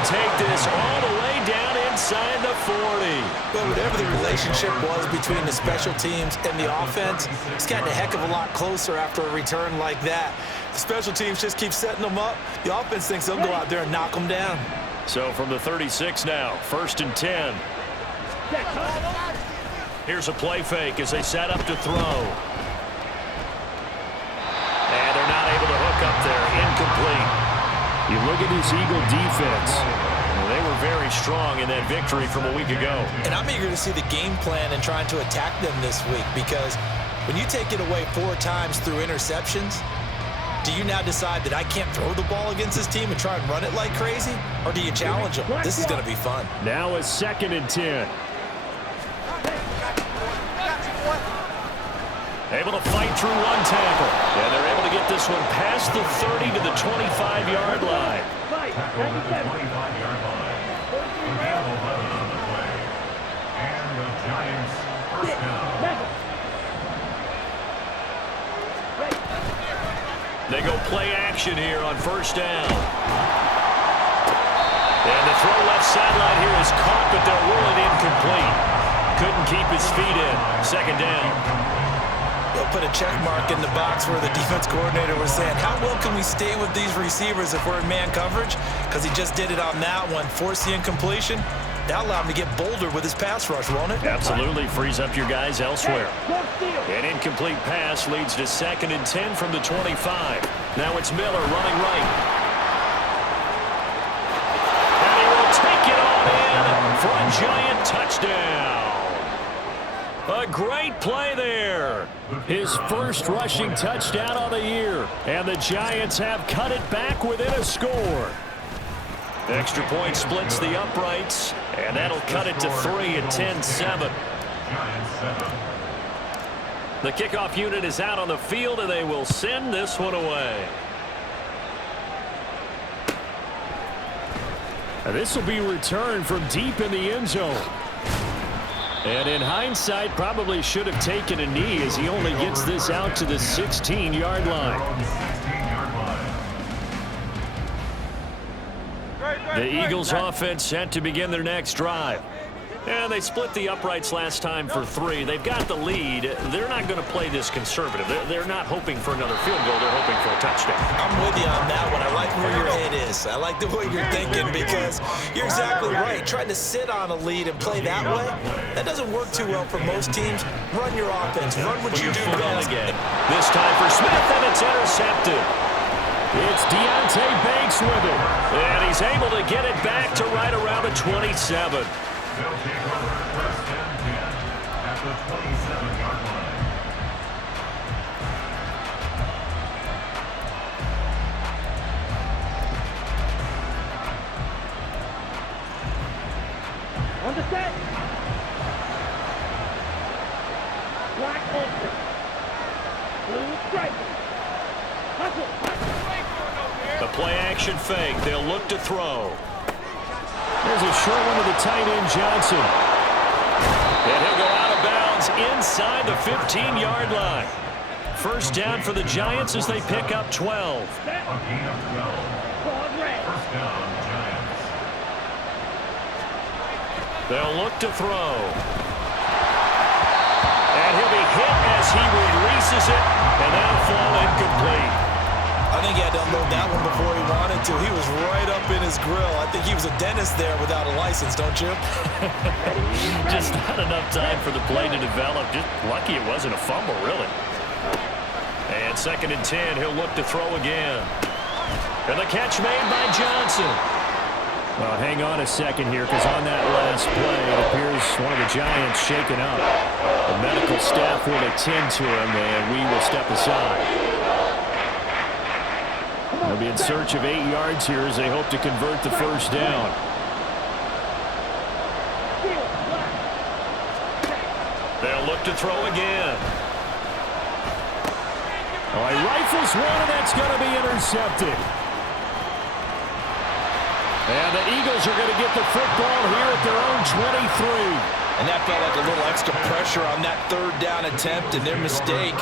to take this all the way down inside the 40. Well, whatever the relationship was between the special teams and the offense, it's gotten a heck of a lot closer after a return like that. The special teams just keep setting them up. The offense thinks they'll go out there and knock them down. So from the 36 now, 1st and 10. Here's a play fake as they set up to throw. And they're not able to hook up there. Incomplete. You look at this Eagle defense. Well, they were very strong in that victory from a week ago. And I'm eager to see the game plan and trying to attack them this week, because when you take it away 4 times through interceptions, do you now decide that I can't throw the ball against this team and try and run it like crazy? Or do you challenge them? This is going to be fun. Now it's 2nd and 10. Able to fight through one tackle. And they're able to get this one past the 30 to the 25-yard line. They go play action here on 1st down. And the throw left sideline here is caught, but they'll rule it incomplete. Couldn't keep his feet in. 2nd down. They'll put a check mark in the box where the defense coordinator was saying, how well can we stay with these receivers if we're in man coverage? Because he just did it on that one. Force the incompletion. That'll allow him to get bolder with his pass rush, won't it? Absolutely. Frees up your guys elsewhere. An incomplete pass leads to 2nd and 10 from the 25. Now it's Miller running right. And he will take it on in for a giant touchdown. A great play there. His first rushing touchdown of the year. And the Giants have cut it back within a score. Extra point splits the uprights, and that'll cut it to 3 at 10-7. The kickoff unit is out on the field, and they will send this one away. And this will be returned from deep in the end zone. And in hindsight, probably should have taken a knee as he only gets this out to the 16-yard line. The Eagles offense set to begin their next drive. And they split the uprights last time for 3. They've got the lead. They're not going to play this conservative. They're not hoping for another field goal. They're hoping for a touchdown. I'm with you on that one. I like where your head is. I like the way you're thinking, because you're exactly right. Trying to sit on a lead and play that way, that doesn't work too well for most teams. Run your offense. Run what you do best. This time for Smith, and it's intercepted. It's Deontay Banks with it. And he's able to get it back to right around the 27. They'll take over 1st and 10 at the 27-yard line. On the set. Black ultra. Blue stripe. The play action fake. They'll look to throw. There's a short one to the tight end, Johnson. And he'll go out of bounds inside the 15-yard line. 1st down for the Giants as they pick up 12. A gain of 12. 1st down, Giants. They'll look to throw. And he'll be hit as he releases it, and that'll fall incomplete. I think he had to unload that one before he wanted to. He was right up in his grill. I think he was a dentist there without a license, don't you? Just not enough time for the play to develop. Just lucky it wasn't a fumble, really. And 2nd and 10, he'll look to throw again. And the catch made by Johnson. Well, hang on a second here, because on that last play, it appears one of the Giants shaken up. The medical staff will attend to him, and we will step aside. They'll be in search of 8 yards here as they hope to convert the 1st down. They'll look to throw again. Oh, he rifles one, and that's going to be intercepted. And the Eagles are going to get the football here at their own 23. And that felt like a little extra pressure on that third down attempt, and their mistake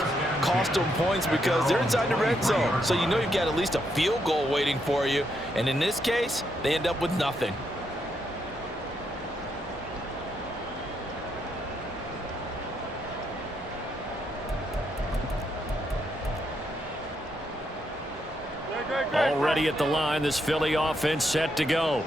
cost them points because they're inside the red zone. So you know you've got at least a field goal waiting for you. And in this case, they end up with nothing. Already at the line, this Philly offense set to go.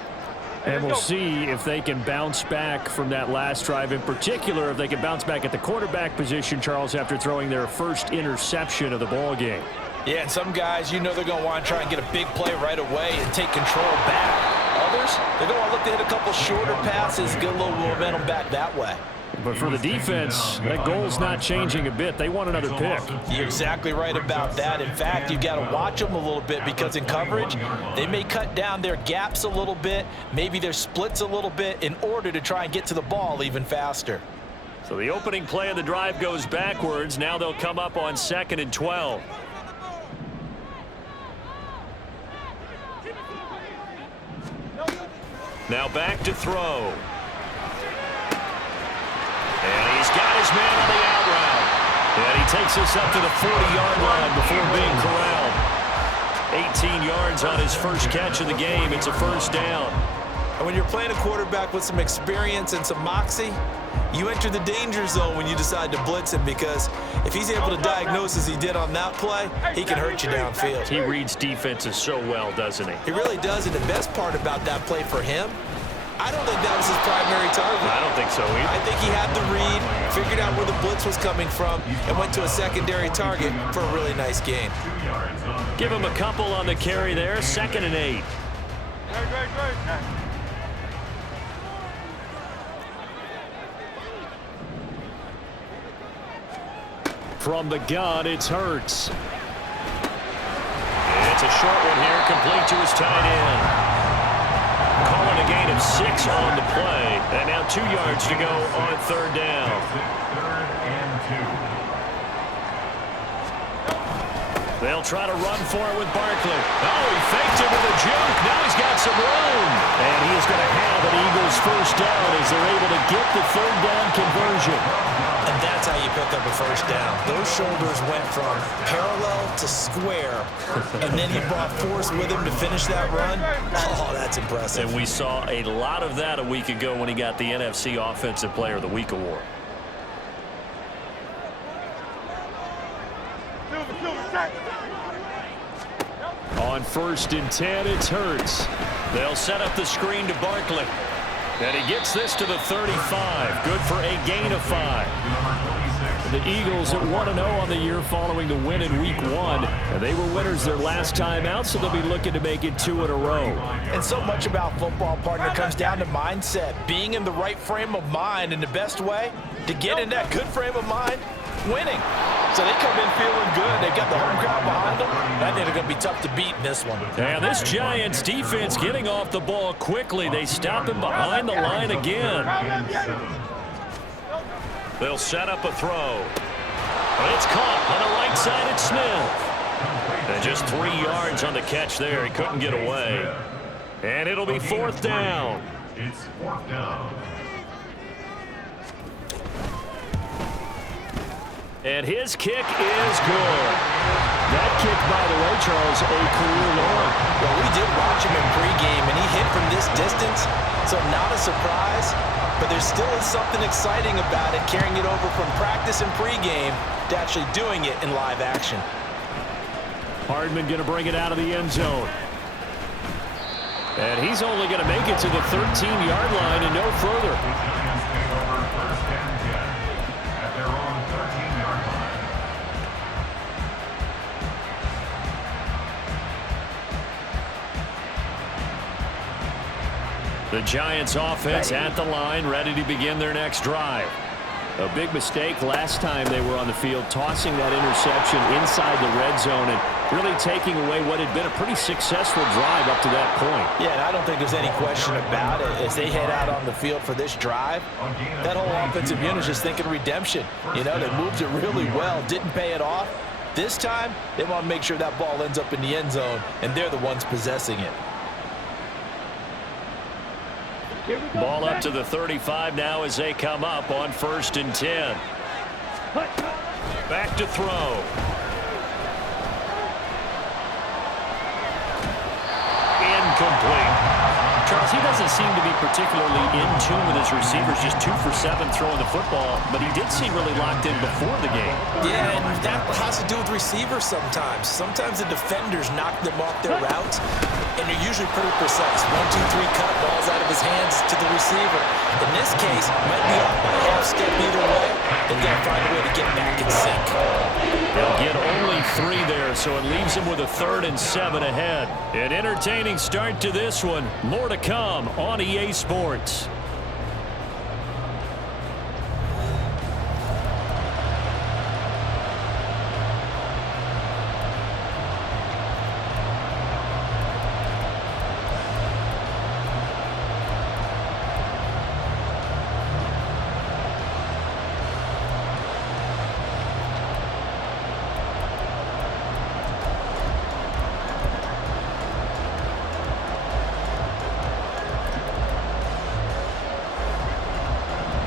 And we'll see if they can bounce back from that last drive. In particular, if they can bounce back at the quarterback position, Charles, after throwing their first interception of the ball game. Yeah, and some guys, you know they're going to want to try and get a big play right away and take control back. Others, they're going to want to look to hit a couple shorter passes, get a little momentum back that way. But for the defense, that goal's not changing a bit. They want another pick. You're exactly right about that. In fact, you've got to watch them a little bit because in coverage, they may cut down their gaps a little bit, maybe their splits a little bit in order to try and get to the ball even faster. So the opening play of the drive goes backwards. Now they'll come up on 2nd and 12. Now back to throw. And he's got his man on the out route. And he takes us up to the 40-yard line before being corralled. 18 yards on his first catch of the game. It's a first down. And when you're playing a quarterback with some experience and some moxie, you enter the danger zone when you decide to blitz him, because if he's able to diagnose as he did on that play, he can hurt you downfield. He reads defenses so well, doesn't he? He really does, and the best part about that play for him, I don't think that was his primary target. I don't think so either. I think he had the read, figured out where the blitz was coming from, and went to a secondary target for a really nice gain. Give him a couple on the carry there. 2nd and 8. From the gun, it's Hurts. It's a short one here, complete to his tight end. Calling a gain of 6 on the play. And now 2 yards to go on 3rd down. 3rd and 2. They'll try to run for it with Barkley. Oh, he faked it with a juke. Now he's got some room. And he is going to have an Eagles first down as they're able to get the 3rd down conversion. And that's how you pick up a first down. Those shoulders went from parallel to square, and then he brought force with him to finish that run. Oh, that's impressive. And we saw a lot of that a week ago when he got the NFC Offensive Player of the Week award. On 1st and 10, it's Hurts. They'll set up the screen to Barkley. And he gets this to the 35. Good for a gain of 5. The Eagles at 1-0 on the year following the win in Week 1. And they were winners their last time out, so they'll be looking to make it 2 in a row. And so much about football, partner, comes down to mindset. Being in the right frame of mind, and the best way to get in that good frame of mind, winning. So they come in feeling good. They got the home crowd behind them. I think they're going to be tough to beat in this one. And this Giants defense getting off the ball quickly. They stop him behind the line again. They'll set up a throw. It's caught on the right side. It's Smith. And just 3 yards on the catch there. He couldn't get away. And it'll be 4th down. It's 4th down. And his kick is good. That kick, by the way, Charles, a career long. Well, we did watch him in pregame, and he hit from this distance, so not a surprise. But there still is something exciting about it, carrying it over from practice and pregame to actually doing it in live action. Hardman going to bring it out of the end zone. And he's only going to make it to the 13-yard line and no further. The Giants offense at the line, ready to begin their next drive. A big mistake last time they were on the field, tossing that interception inside the red zone and really taking away what had been a pretty successful drive up to that point. Yeah, and I don't think there's any question about it. As they head out on the field for this drive, that whole offensive unit is just thinking redemption. You know, they moved it really well, didn't pay it off. This time, they want to make sure that ball ends up in the end zone, and they're the ones possessing it. Ball up to the 35 now as they come up on 1st and 10. Back to throw. Incomplete. Charles, he doesn't seem to be particularly in tune with his receivers, just 2 for 7 throwing the football, but he did seem really locked in before the game. Yeah, and that has to do with receivers sometimes. Sometimes the defenders knock them off their routes, and they're usually pretty precise. 1, 2, 3 cut, balls out of his hands to the receiver. In this case, might be off by half step either way. They've got to find a way to get back in sync. They'll get only 3 there, so it leaves him with a 3rd and 7 ahead. An entertaining start to this one. More to come on EA Sports.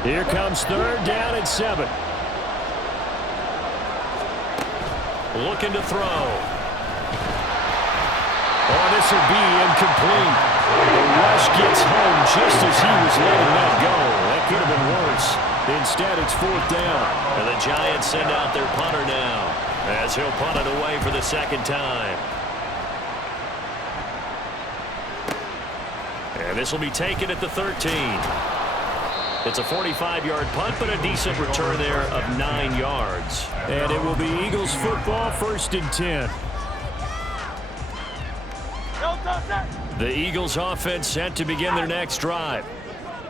Here comes 3rd down and 7. Looking to throw. Oh, this will be incomplete. The rush gets home just as he was letting that go. That could have been worse. Instead, it's 4th down. And the Giants send out their punter now as he'll punt it away for the 2nd time. And this will be taken at the 13. It's a 45-yard punt, but a decent return there of 9 yards. And it will be Eagles football, 1st and 10. The Eagles offense set to begin their next drive.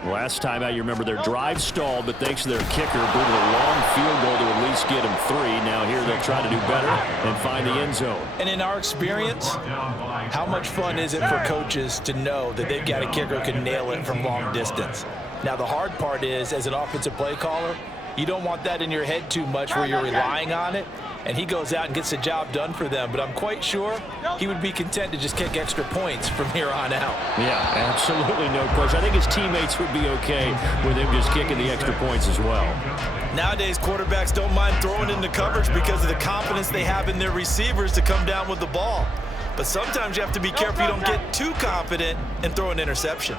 Last time out, you remember their drive stalled, but thanks to their kicker, booted a long field goal to at least get them 3. Now here they'll try to do better and find the end zone. And in our experience, how much fun is it for coaches to know that they've got a kicker who can nail it from long distance? Now, the hard part is, as an offensive play caller, you don't want that in your head too much where you're relying on it, and he goes out and gets the job done for them. But I'm quite sure he would be content to just kick extra points from here on out. Yeah, absolutely no question. I think his teammates would be okay with him just kicking the extra points as well. Nowadays, quarterbacks don't mind throwing into coverage because of the confidence they have in their receivers to come down with the ball. But sometimes you have to be careful you don't get too confident and throw an interception.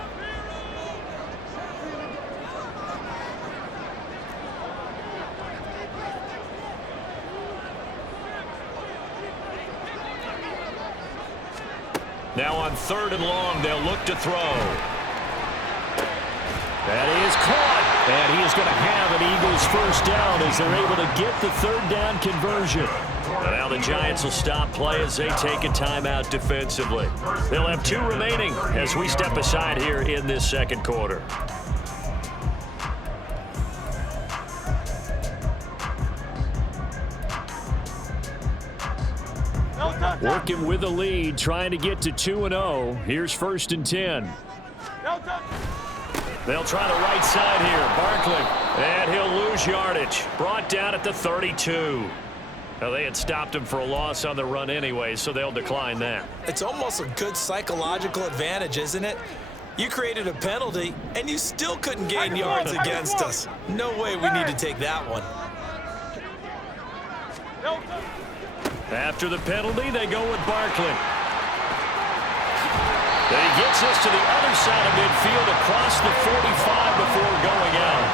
Now on 3rd and long, they'll look to throw. That is caught. And he is going to have an Eagles 1st down as they're able to get the 3rd down conversion. And now the Giants will stop play as they take a timeout defensively. They'll have 2 remaining as we step aside here in this 2nd quarter. Working with the lead, trying to get to 2-0. Here's 1st and 10. They'll try the right side here. Barkley, and he'll lose yardage. Brought down at the 32. Now, they had stopped him for a loss on the run anyway, so they'll decline that. It's almost a good psychological advantage, isn't it? You created a penalty, and you still couldn't gain yards against us. No way we need to take that one. After the penalty, they go with Barkley. Then he gets this to the other side of midfield across the 45 before going out.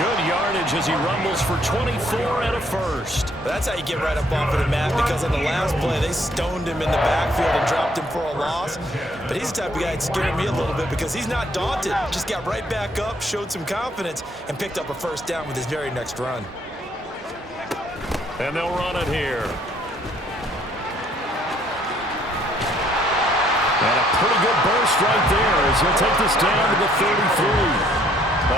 Good yardage as he rumbles for 24 and a 1st. That's how you get right up off of the mat, because on the last play, they stoned him in the backfield and dropped him for a loss. But he's the type of guy that scared me a little bit because he's not daunted. Just got right back up, showed some confidence, and picked up a 1st down with his very next run. And they'll run it here. And a pretty good burst right there as he'll take this down to the 33.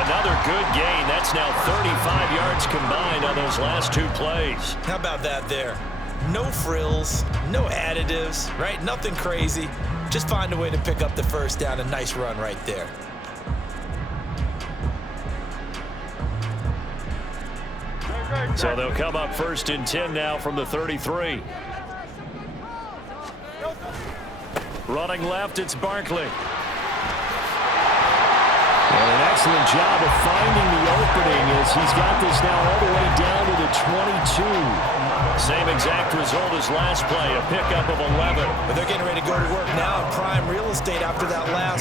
Another good gain. That's now 35 yards combined on those last 2 plays. How about that there? No frills, no additives, right? Nothing crazy. Just find a way to pick up the 1st down. A nice run right there. So they'll come up 1st and 10 now from the 33. Running left, it's Barkley. excellent job of finding the opening as he's got this now all the way down to the 22. Same exact result as last play, a pickup of 11. But they're getting ready to go to work now in prime real estate after that last